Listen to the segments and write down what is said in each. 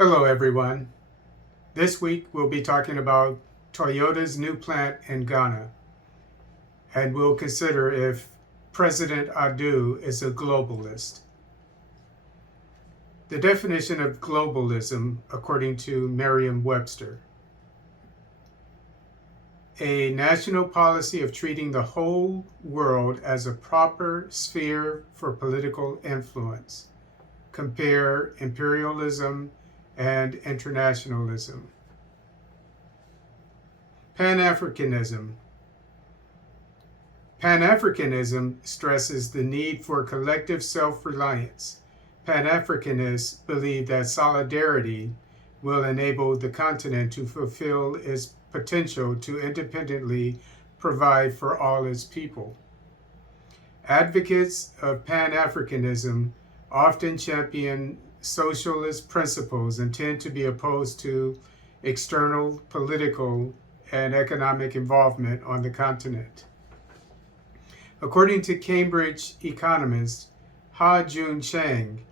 Hello everyone. This week we'll be talking about Toyota's new plant in Ghana, and we'll consider if President Addo is a globalist. The definition of globalism, according to Merriam-Webster: a national policy of treating the whole world as a proper sphere for political influence. Compare imperialism and internationalism. Pan-Africanism. Pan-Africanism stresses the need for collective self-reliance. Pan-Africanists believe that solidarity will enable the continent to fulfill its potential to independently provide for all its people. Advocates of Pan-Africanism often champion socialist principles and tend to be opposed to external political and economic involvement on the continent. According to Cambridge economist Ha-Joon Chang,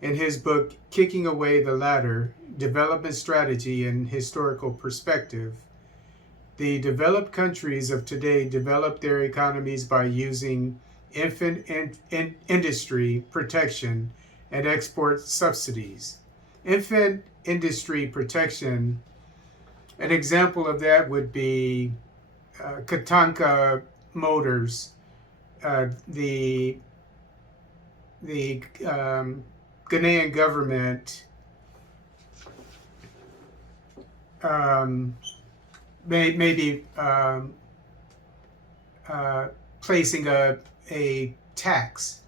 in his book Kicking Away the Ladder: Development Strategy and Historical Perspective, the developed countries of today develop their economies by using infant industry protection and export subsidies. Infant industry protection, an example of that would be Kantanka Motors, the Ghanaian government maybe placing a tax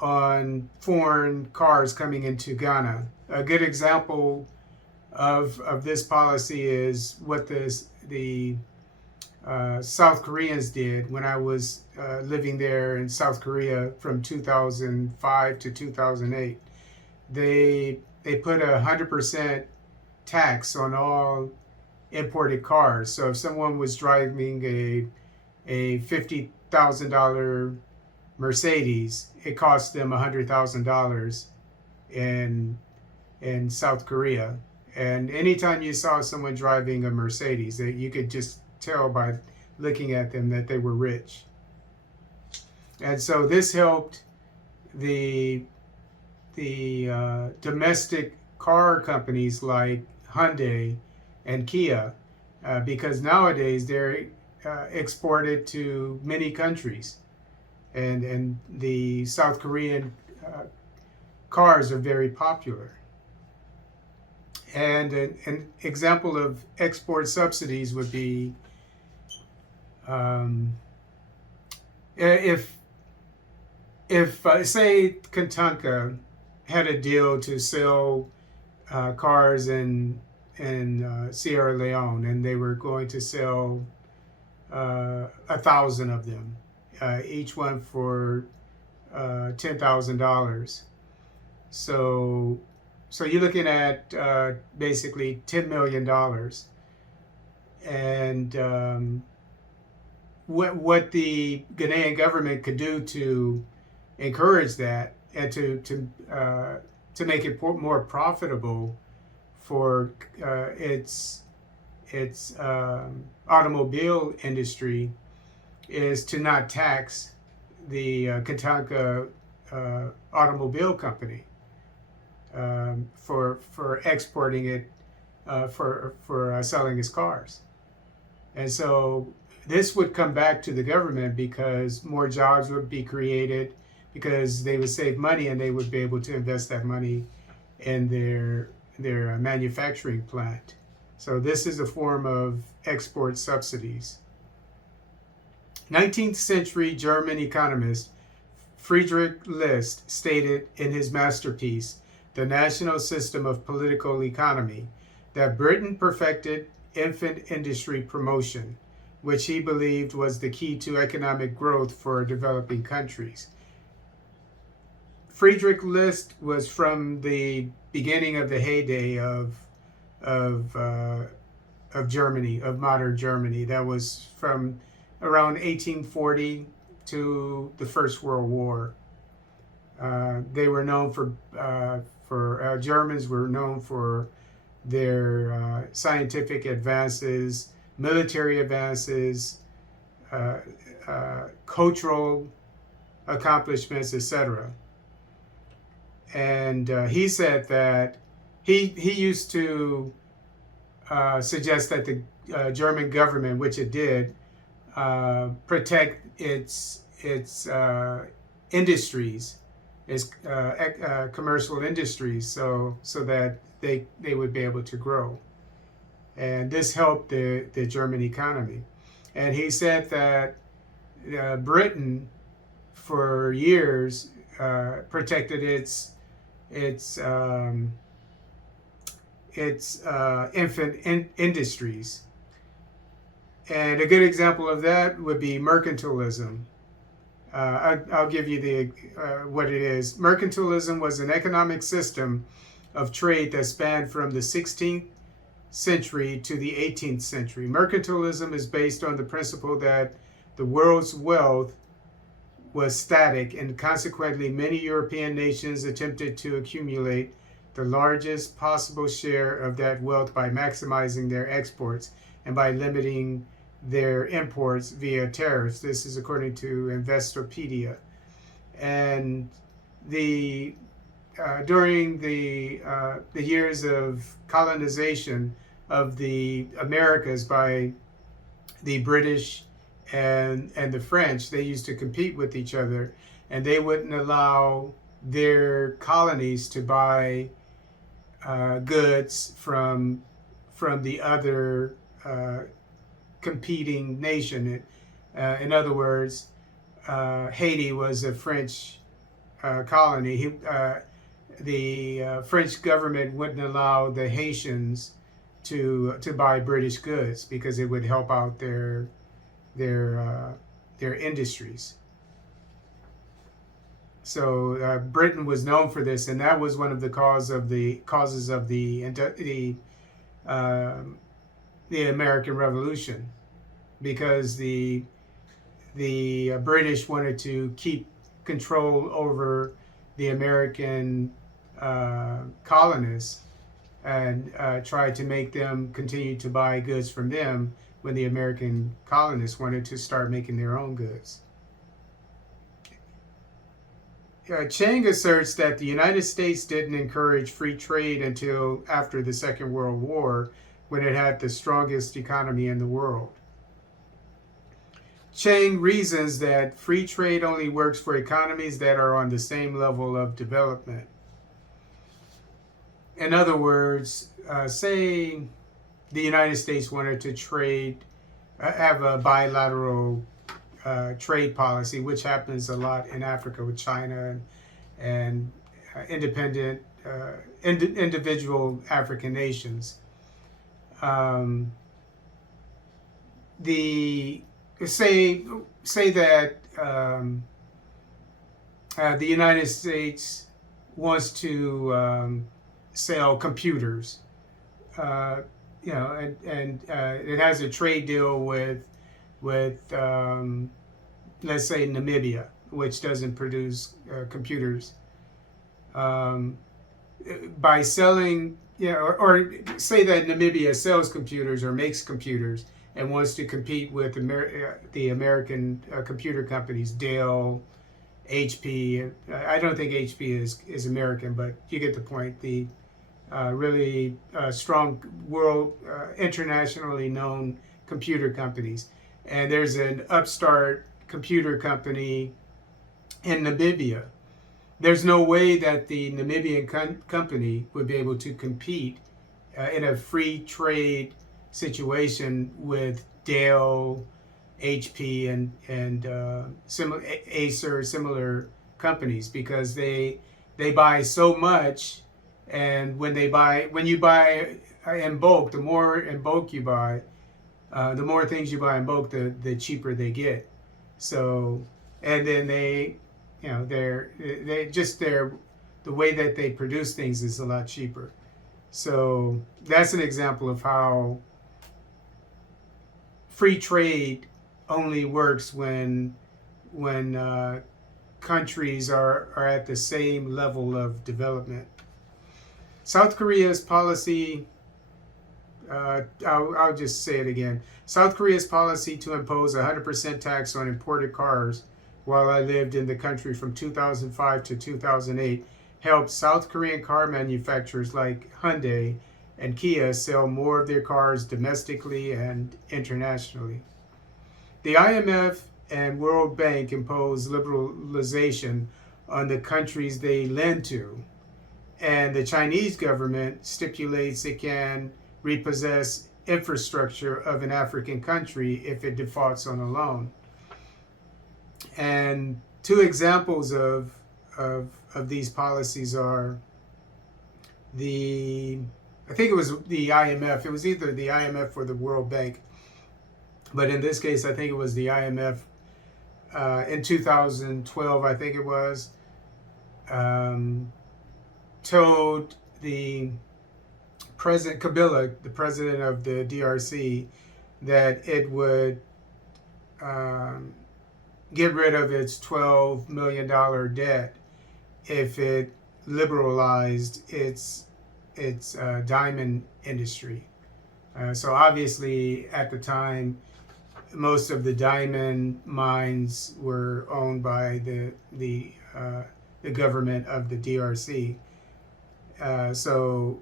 on foreign cars coming into Ghana. A good example of this policy is what the South Koreans did when I was living there in South Korea from 2005 to 2008. They put 100% tax on all imported cars. So if someone was driving a $50,000 Mercedes, it cost them $100,000 in South Korea. And anytime you saw someone driving a Mercedes, you could just tell by looking at them that they were rich. And so this helped the domestic car companies like Hyundai and Kia, because nowadays they're exported to many countries. And the South Korean cars are very popular. And an example of export subsidies would be if say Kantanka had a deal to sell cars in Sierra Leone, and they were going to sell 1,000 of them, each one for $10,000. So you're looking at basically $10 million. And what the Ghanaian government could do to encourage that and to make it more profitable for its automobile industry is to not tax the Kantanka Automobile Company for exporting it for selling its cars. And so this would come back to the government because more jobs would be created, because they would save money and they would be able to invest that money in their manufacturing plant. So this is a form of export subsidies. 19th century German economist Friedrich List stated in his masterpiece, The National System of Political Economy, that Britain perfected infant industry promotion, which he believed was the key to economic growth for developing countries. Friedrich List was from the beginning of the heyday of Germany, of modern Germany. That was from around 1840 to the First World War. They were known for for Germans were known for their scientific advances, military advances, cultural accomplishments, etc. And he said that he used to suggest that the German government, which it did, protect its industries, its commercial industries, so that they would be able to grow. And this helped the German economy. And he said that Britain, for years, protected its infant industries. And a good example of that would be mercantilism. I'll give you what it is. Mercantilism was an economic system of trade that spanned from the 16th century to the 18th century. Mercantilism is based on the principle that the world's wealth was static, and consequently many European nations attempted to accumulate the largest possible share of that wealth by maximizing their exports and by limiting their imports via tariffs. This is according to Investopedia. And during the years of colonization of the Americas by the British and the French, they used to compete with each other, and they wouldn't allow their colonies to buy goods from the other competing nation. In other words, Haiti was a French colony. The French government wouldn't allow the Haitians to buy British goods because it would help out their industries. So Britain was known for this, and that was one of the causes of the American Revolution, because the British wanted to keep control over the American colonists and tried to make them continue to buy goods from them when the American colonists wanted to start making their own goods. Chang asserts that the United States didn't encourage free trade until after the Second World War, when it had the strongest economy in the world. Chang reasons that free trade only works for economies that are on the same level of development. In other words, say the United States wanted to have a bilateral trade policy, which happens a lot in Africa with China and individual African nations. Say that the United States wants to sell computers, and it has a trade deal with let's say Namibia, which doesn't produce computers. By selling, or say that Namibia sells computers or makes computers and wants to compete with the American computer companies, Dell, HP. I don't think HP is American, but you get the point. The really strong world, internationally known computer companies. And there's an upstart computer company in Namibia. There's no way that the Namibian company would be able to compete in a free trade situation with Dell, HP, and Acer, similar companies, because they buy so much, and when you buy in bulk, the more in bulk you buy, the more things you buy in bulk, the cheaper they get. So, and then the way that they produce things is a lot cheaper. So that's an example of how free trade only works when countries are at the same level of development. South Korea's policy, I'll just say it again. South Korea's policy to impose 100% tax on imported cars while I lived in the country from 2005 to 2008 helped South Korean car manufacturers like Hyundai and Kia sell more of their cars domestically and internationally. The IMF and World Bank impose liberalization on the countries they lend to, and the Chinese government stipulates it can repossess infrastructure of an African country if it defaults on a loan. And two examples of these policies are I think it was the IMF. It was either the IMF or the World Bank. But in this case, I think it was the IMF in 2012, I think it was, told the President Kabila, the president of the DRC, that it would get rid of its $12 million debt if it liberalized its diamond industry. So obviously, at the time, most of the diamond mines were owned by the government of the DRC. So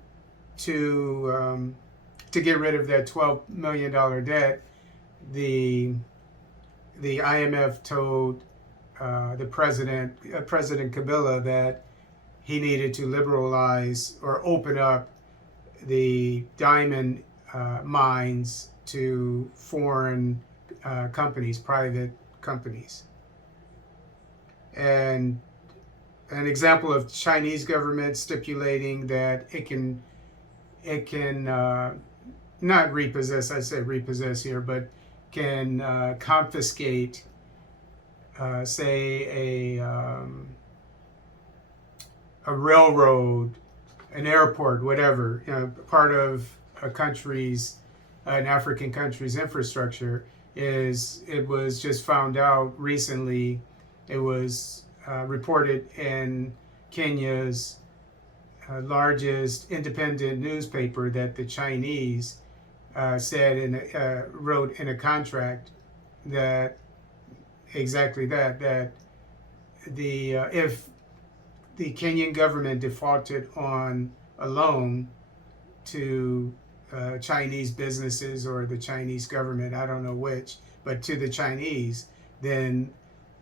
to get rid of that $12 million debt, the IMF told the President Kabila that he needed to liberalize or open up the diamond mines to foreign companies, private companies. And an example of Chinese government stipulating that it can not repossess, I said repossess here, but can confiscate, say, a railroad, an airport, whatever, part of a country's, an African country's infrastructure. It was just found out recently, it was reported in Kenya's largest independent newspaper that the Chinese said wrote in a contract that exactly that if the Kenyan government defaulted on a loan to Chinese businesses or the Chinese government, I don't know which, but to the Chinese, then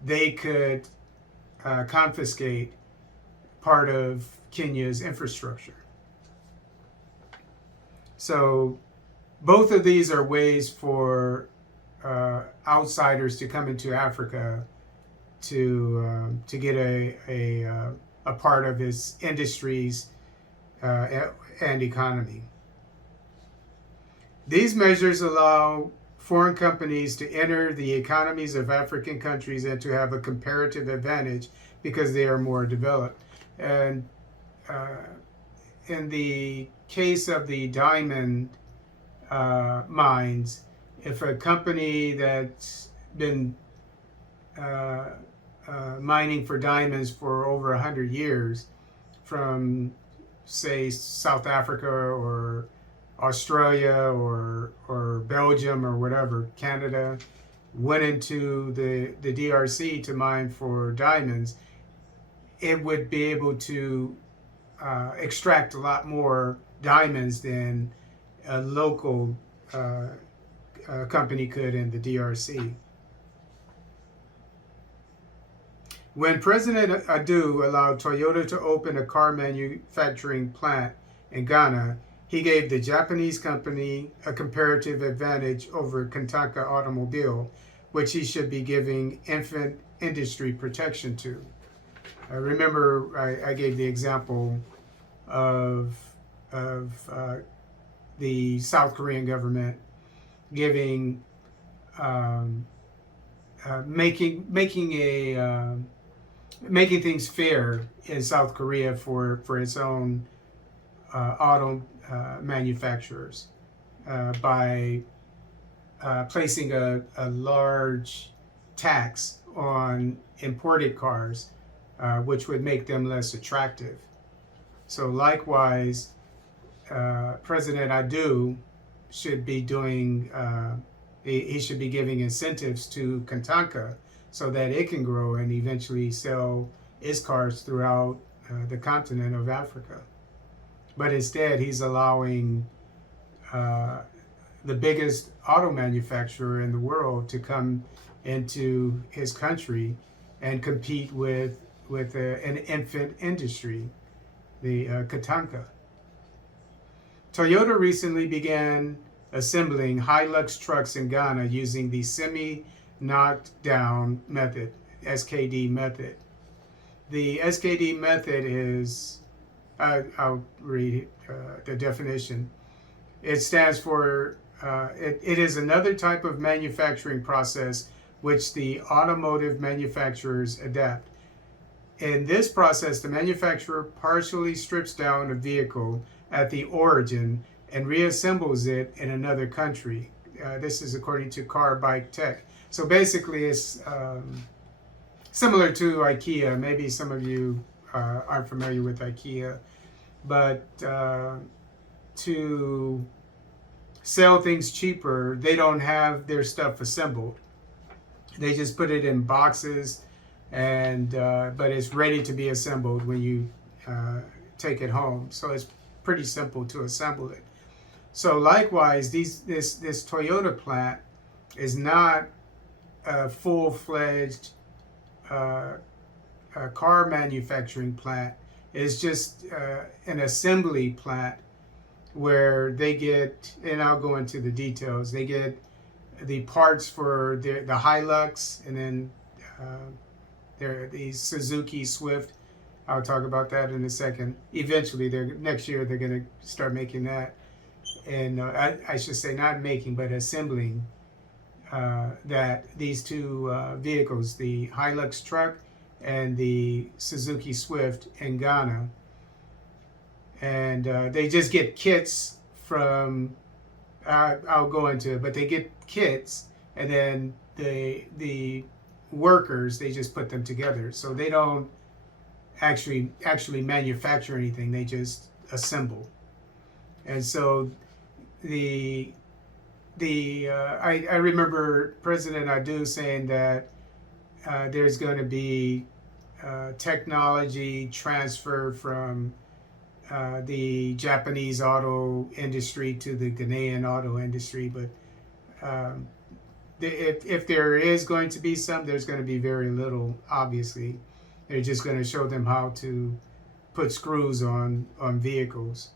they could confiscate part of Kenya's infrastructure. So both of these are ways for outsiders to come into Africa to get a part of its industries and economy. These measures allow foreign companies to enter the economies of African countries and to have a comparative advantage because they are more developed. And in the case of the diamond mines, if a company that's been mining for diamonds for over 100 years from, say, South Africa or Australia or Belgium or whatever, Canada, went into the DRC to mine for diamonds, it would be able to extract a lot more diamonds than a local company could in the DRC. When President Addo allowed Toyota to open a car manufacturing plant in Ghana, he gave the Japanese company a comparative advantage over Kantanka Automobile, which he should be giving infant industry protection to. Remember, I gave the example of the South Korean government giving, making things fair in South Korea for its own auto manufacturers by placing a large tax on imported cars, which would make them less attractive. So likewise, President Akufo-Addo should be doing, he should be giving incentives to Kantanka so that it can grow and eventually sell its cars throughout the continent of Africa. But instead, he's allowing the biggest auto manufacturer in the world to come into his country and compete with an infant industry, the Kantanka. Toyota recently began assembling Hilux trucks in Ghana using the semi-knockdown method, SKD method. The SKD method is, I'll read the definition. It stands for, it is another type of manufacturing process which the automotive manufacturers adapt. In this process, the manufacturer partially strips down a vehicle at the origin and reassembles it in another country. This is according to Car Bike Tech. So basically it's similar to IKEA. Maybe some of you aren't familiar with IKEA, but to sell things cheaper, they don't have their stuff assembled. They just put it in boxes, and but it's ready to be assembled when you take it home. So it's pretty simple to assemble it. So likewise, this Toyota plant is not a full-fledged car manufacturing plant. It's just an assembly plant where they get, and I'll go into the details, they get the parts for the Hilux, and then the Suzuki Swift. I'll talk about that in a second. Eventually, next year they're going to start making that, and I should say not making, but assembling these two vehicles, the Hilux truck and the Suzuki Swift in Ghana. And they just get kits from, I'll go into it, but they get kits, and then the workers, they just put them together. So they don't actually manufacture anything, they just assemble. And so I remember President Akufo-Addo saying that there's going to be technology transfer from the Japanese auto industry to the Ghanaian auto industry, but if there is going to be some, there's going to be very little, obviously. They're just going to show them how to put screws on vehicles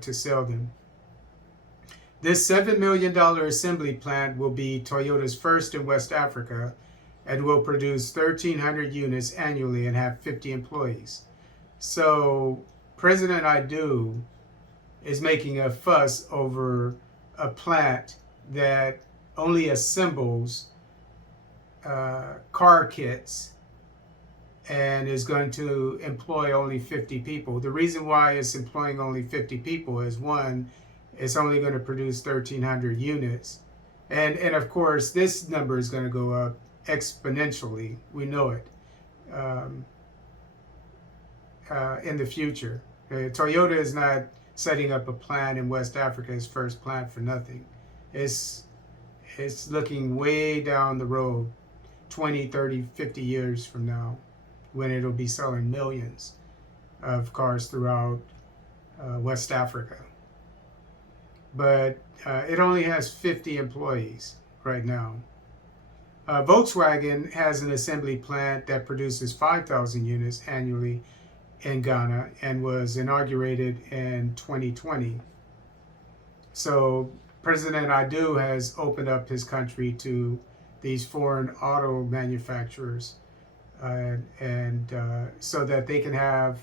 to sell them. This $7 million assembly plant will be Toyota's first in West Africa and will produce 1,300 units annually and have 50 employees. So President Akufo-Addo is making a fuss over a plant that only assembles car kits and is going to employ only 50 people. The reason why it's employing only 50 people is, one, it's only going to produce 1,300 units. And of course, this number is going to go up exponentially. We know it. In the future. Toyota is not setting up a plant in West Africa, its first plant, for nothing. It's looking way down the road, 20, 30, 50 years from now, when it'll be selling millions of cars throughout West Africa. But it only has 50 employees right now. Volkswagen has an assembly plant that produces 5,000 units annually in Ghana and was inaugurated in 2020. So President Akufo-Addo has opened up his country to these foreign auto manufacturers, and so that they can have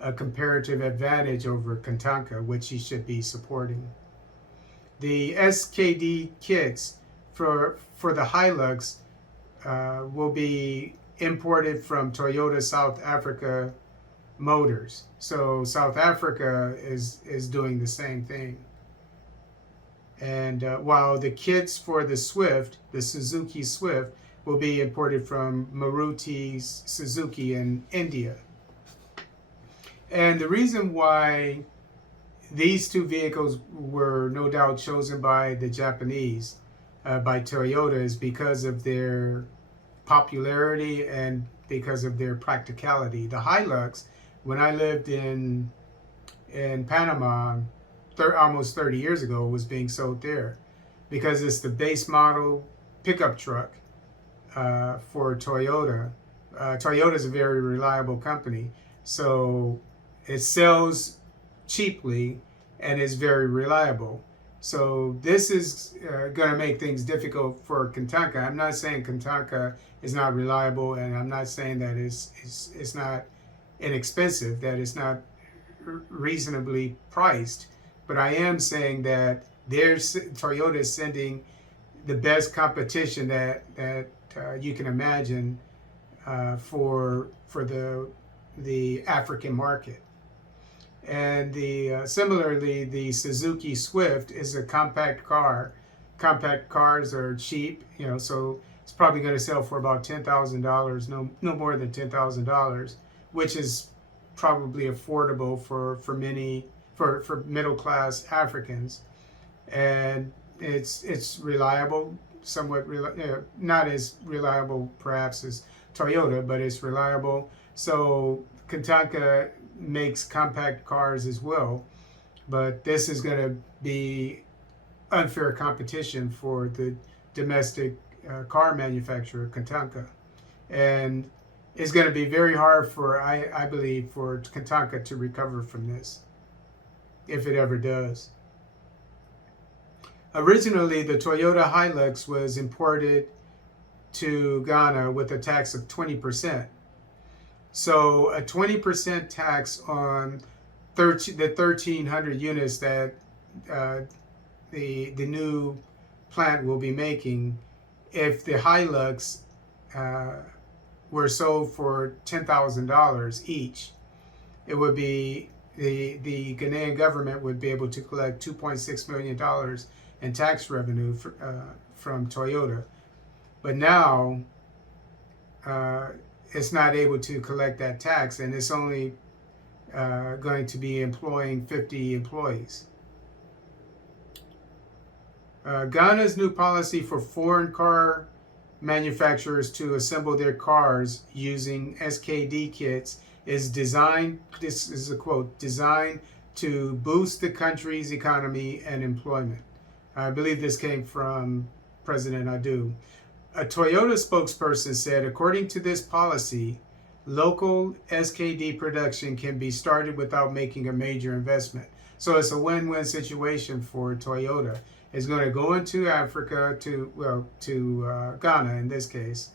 a comparative advantage over Kantanka, which he should be supporting. The SKD kits for the Hilux will be imported from Toyota South Africa Motors. So South Africa is doing the same thing. And while the kits for the Swift, the Suzuki Swift, will be imported from Maruti Suzuki in India. And the reason why these two vehicles were no doubt chosen by the Japanese, by Toyota, is because of their popularity and because of their practicality. The Hilux, when I lived in Panama almost 30 years ago, was being sold there because it's the base model pickup truck for Toyota. Toyota is a very reliable company, so it sells cheaply and is very reliable. So this is going to make things difficult for Kantanka. I'm not saying Kantanka is not reliable, and I'm not saying that it's not inexpensive, that it's not reasonably priced, but I am saying that Toyota is sending the best competition that you can imagine for the African market. And similarly, the Suzuki Swift is a compact car. Compact cars are cheap, so it's probably going to sell for about $10,000, no more than $10,000, which is probably affordable for middle class Africans. And it's reliable, somewhat not as reliable perhaps as Toyota, but it's reliable. So Kantanka makes compact cars as well, but this is going to be unfair competition for the domestic car manufacturer Kantanka, and it's going to be very hard I believe for Kantanka to recover from this, if it ever does. Originally, the Toyota Hilux was imported to Ghana with a tax of 20%. So a 20% tax on the 1,300 units that the new plant will be making, if the Hilux were sold for $10,000 each, it would be the Ghanaian government would be able to collect $2.6 million in tax revenue from Toyota. But now it's not able to collect that tax, and it's only going to be employing 50 employees. Ghana's new policy for foreign car manufacturers to assemble their cars using SKD kits is designed, this is a quote, designed to boost the country's economy and employment. I believe this came from President Akufo-Addo. A Toyota spokesperson said, according to this policy, local SKD production can be started without making a major investment. So it's a win-win situation for Toyota. It's going to go into Africa, to Ghana in this case,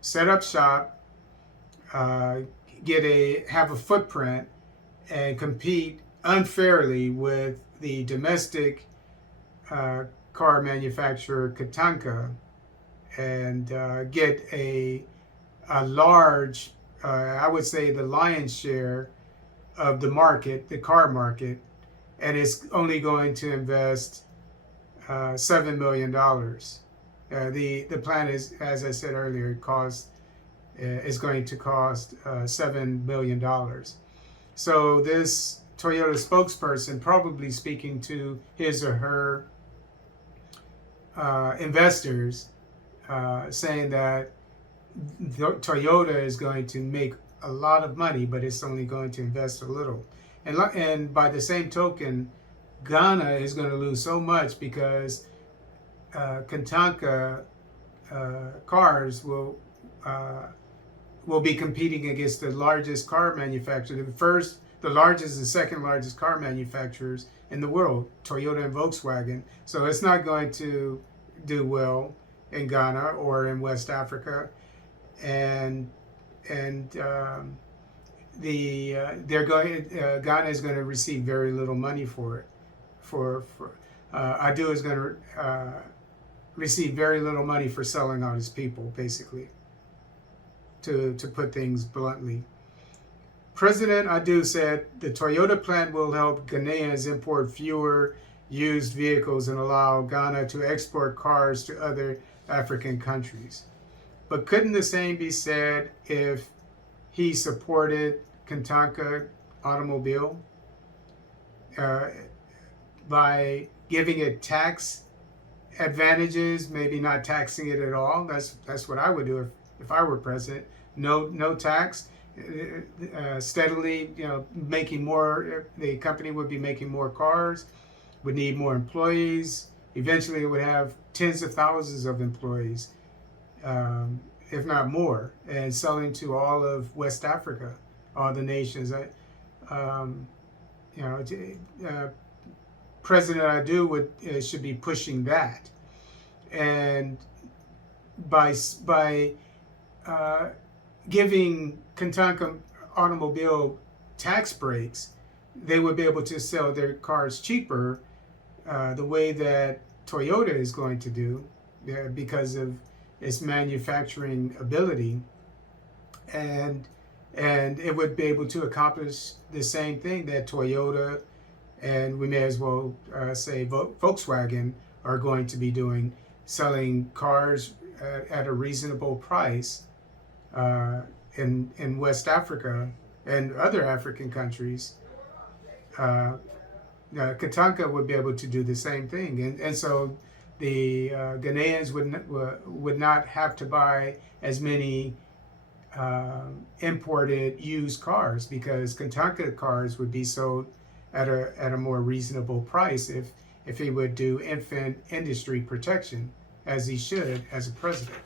set up shop, have a footprint, and compete unfairly with the domestic car manufacturer Kantanka, and get a large, I would say the lion's share of the market, the car market, and it's only going to invest $7 million. The plan is, as I said earlier, is going to cost $7 million. So this Toyota spokesperson, probably speaking to his or her investors, saying that Toyota is going to make a lot of money, but it's only going to invest a little. And by the same token, Ghana is going to lose so much because Kantanka cars will be competing against the largest car manufacturer, the largest and second largest car manufacturers in the world, Toyota and Volkswagen. So it's not going to do well in Ghana or in West Africa, and Ghana is going to receive very little money for it. Akufo-Addo is going to receive very little money for selling out his people, basically, to put things bluntly. President Akufo-Addo said the Toyota plant will help Ghanaians import fewer used vehicles and allow Ghana to export cars to other African countries. But couldn't the same be said if he supported Kantanka Automobile by giving it tax advantages, maybe not taxing it at all. That's what I would do if I were president. No tax, steadily, making more. The company would be making more cars, would need more employees. Eventually, it would have tens of thousands of employees, if not more, and selling to all of West Africa, all the nations. President Akufo-Addo should be pushing that, and by giving Kantanka Automobile tax breaks, they would be able to sell their cars cheaper, the way that Toyota is going to do, because of its manufacturing ability, and it would be able to accomplish the same thing that Toyota, and we may as well say Volkswagen, are going to be doing, selling cars at a reasonable price in West Africa and other African countries. Kantanka would be able to do the same thing, and so the Ghanaians would not have to buy as many imported used cars, because Kantanka cars would be sold at a more reasonable price if he would do infant industry protection, as he should as a president.